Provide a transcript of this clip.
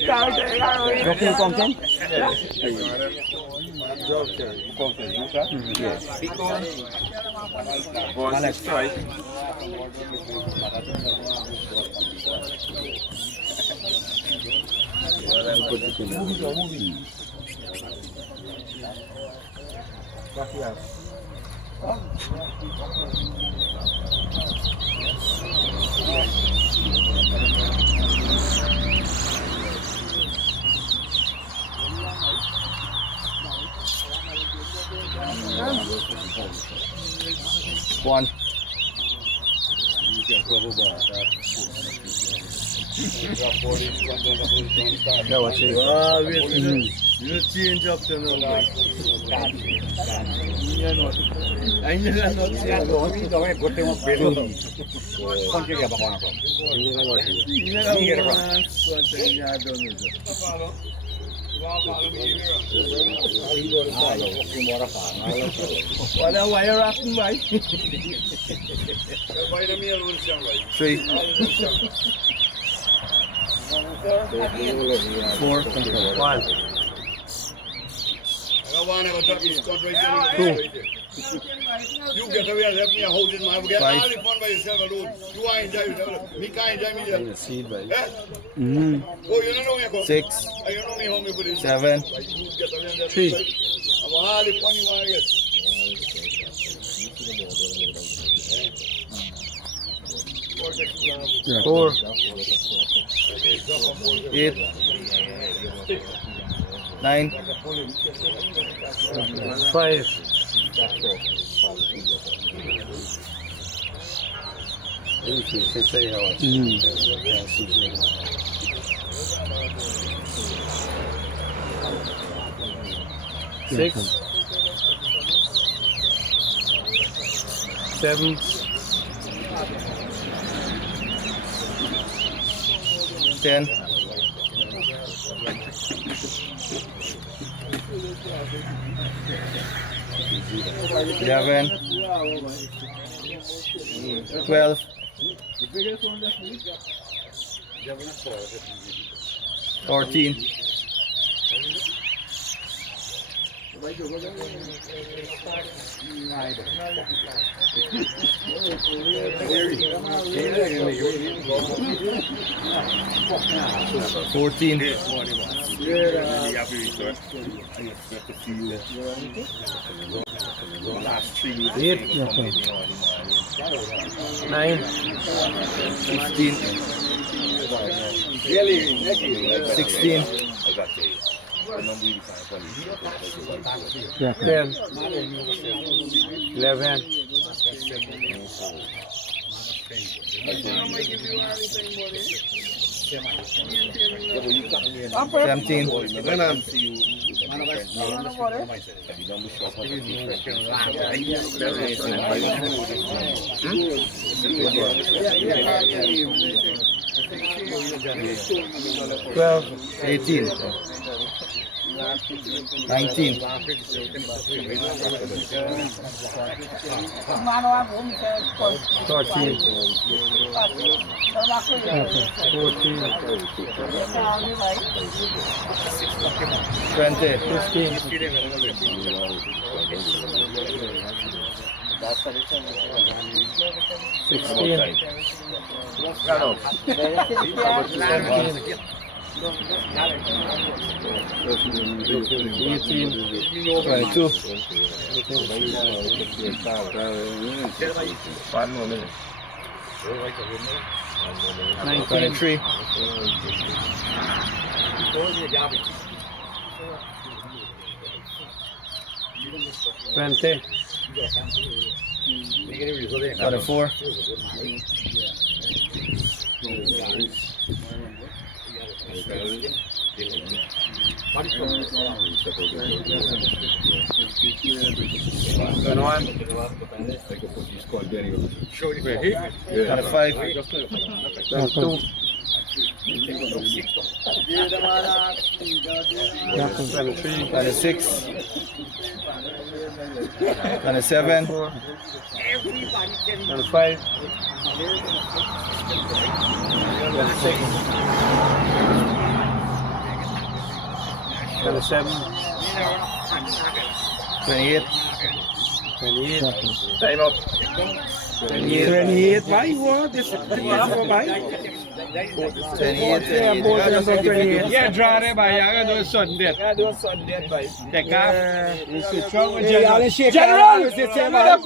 Joking content? Yes. PICO. Boss strike. One. That was it. You change up the number. Wala wire acting ba? Three. Four. One. Two. You get away and left me a hold in my get Five. all the fun by yourself alone. You want to enjoy yourself. Me can't enjoy me there. Seed by. Eh? Mm. Oh, you don't know me, Uncle? 6. Oh, you know me, homie, for this. 7. Like, you get away and left 3. me. I'm all the fun you want to get. Four. 8. 9. 5. Six. 7. 10. 11. 12. 14. 14. 8. 9. 15. 16. 10. 11. 17. 12. 18. 19. 14. 20. 15. 16. 18. 22. 23. 20. 24. 21. 25. 22. 23. 26. 27. 25. 26. 27, 28, 28, time up, 28. Why you want this? Why? 28, Yeah, both of them from 28. Yeah, draw there by Yaga do Sunday. Take off. Yeah. You should show General! General!